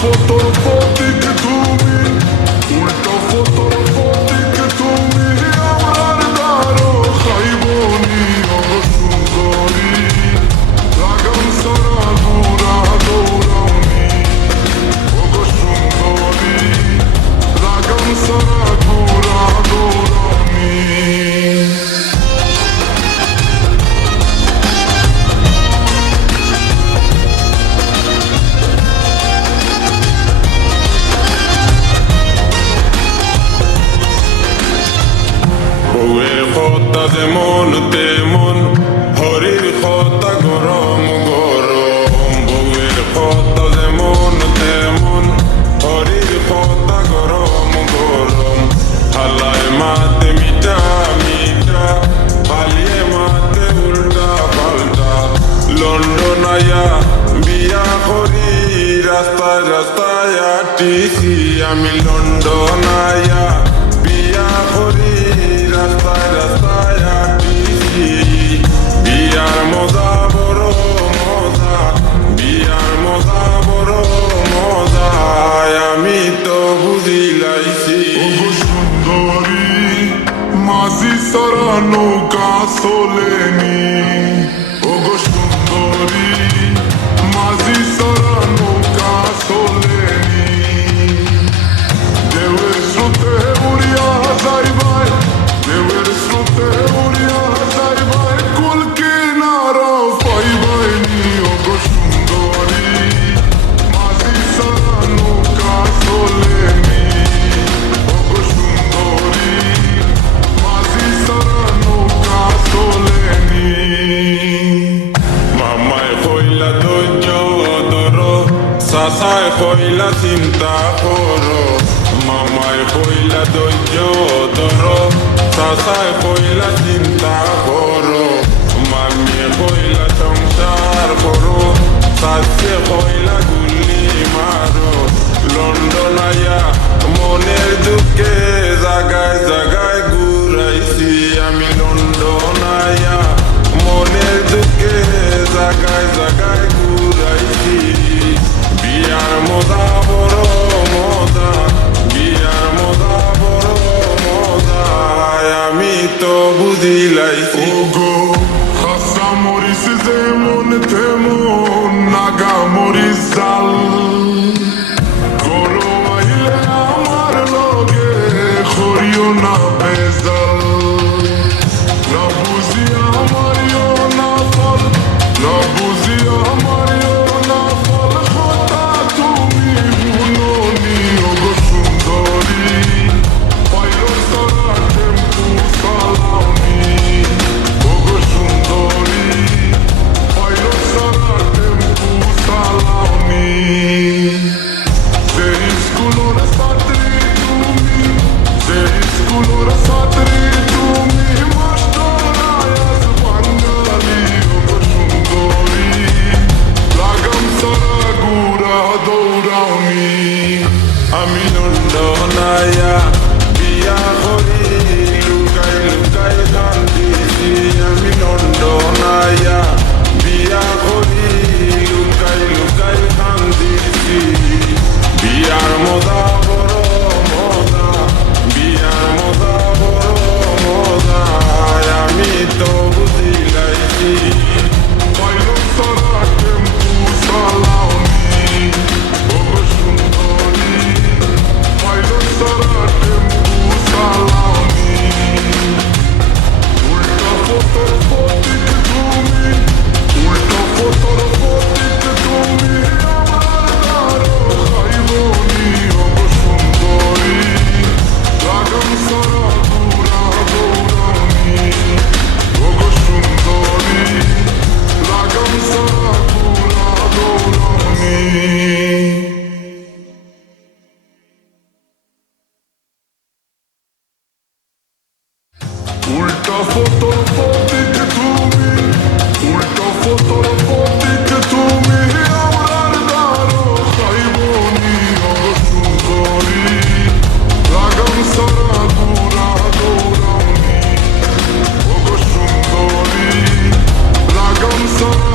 ফটোর প্রতীক তুমি, উল্টা ফটোর প্রতীক তুমি, আমার দ্বারো খাইবনি অগ সুন্দরী, লাগাম সারা ঘুরা দৌড়াওনি অগ সুন্দরী, লাগাম সারা ঘুরা দৌড়াওনি। বউয়ের কথা যেমন তেমন, হরির কথা গরম গরম। বউয়ের কথা যেমন তেমন, হরির কথা গরম গরম। হালায় মাতে মিঠা মিঠা, পালিয়ে মাতে উল্টা পাল্টা। লন্ডন আয়া বিয়া করি, রাস্তায় রাস্তায় আটিছি আমি। লন্ডন আয়া বিয়া করি, রাস্তায় রাস্তায় আটিছি। বিয়ার মজা বড় মজা, বিয়ার মজা বড় মজা, আমি তো বুঝিলাইছি। ওগো সুন্দরী, মাঝি সারা নৌকা চলেনি। ওগো সুন্দরী, মাঝি সারা নৌকা চলেনি। ঢেউয়ের স্রোতে উড়িয়া যাইবাই, ঢেউয়ের স্রোতে উড়িয়া যাইবাই, কুল কিনারা পাইবাইনি। ওগো সুন্দরী, মাঝি সারা নৌকা চলেনি। ওগো সুন্দরী, মাঝি সারা নৌকা চলেনি। মামায় কইলা ধৈর্য ধরো, চাচায় কইলা চিন্তা করো। মামায় কইলা ধৈর্য ধরো, চাচায় কইলা চিন্তা করো। মামিয়ে কইলা সংসার করো, চাচে কইলা গুলি মারো। লন্ডন আয়া মনের দুঃখে জাগায় জাগায় ঘুরাইছি আমি। লন্ডন আয়া মনের দুঃখে জাগায় জাগায় ঘুরাইছি। বিয়ার মজা বড় মজা, বিয়ার মজা বড় মজা, আমি তো বুঝিলাইছি। ওগো হাসা মরিস যেমন তেমন, নাগা মরিস জাল। গরু আইলে আমার লগে করিও না বেজাল। না বুঝি আমারিও না ফল, না বুঝি আমারিও না ফল, কথা তুমি ভুলোনি। ওগো সুন্দরী, পাইলো সারা টেম্পু চালাওনি। ওগো সুন্দরী, পাইলো সারা টেম্পু চালাওনি। যে স্কুলের ছাত্রী তুমি, যে স্কুলের ছাত্রী তুমি, মাস্টার আয়াস বাঙালি। ওগো সুন্দরী, লাগাম সারা ঘুরা দৌড়াওনি। আমি লন্ডন আয়া বিয়া করি, লুকাই লুকাই কান্দিছি আমি। লন্ডন আয়া বিয়া করি, লুকাই লুকাই কান্দিছি। বিয়ার মজা বড় মজা, বিয়ার মজা বড় মজা, আমি তো বুঝিলাইছি। পাইলো সারা টেম্পু চালাওনি। ওগো সুন্দরী, পাইলো সারা টেম্পু চালাওনি। উল্টা ফটোর প্রতীক তুমি, উল্টা ফটোর প্রতীক তুমি, আমার দ্বারো খাইবনি। ওগো সুন্দরী, লাগাম সারা ঘুরা দৌড়াওনি। ওগো সুন্দরী, লাগাম সারা ঘুরা দৌড়াওনি। উল্টা ফটোর প্রতীক তুমি, উল্টা ফটোর প্রতীক তুমি, আমার দ্বারো খাইবনি। ওগো সুন্দরী, লাগাম সারা ঘুরা দৌড়াওনি। ওগো সুন্দরী, লাগাম সারা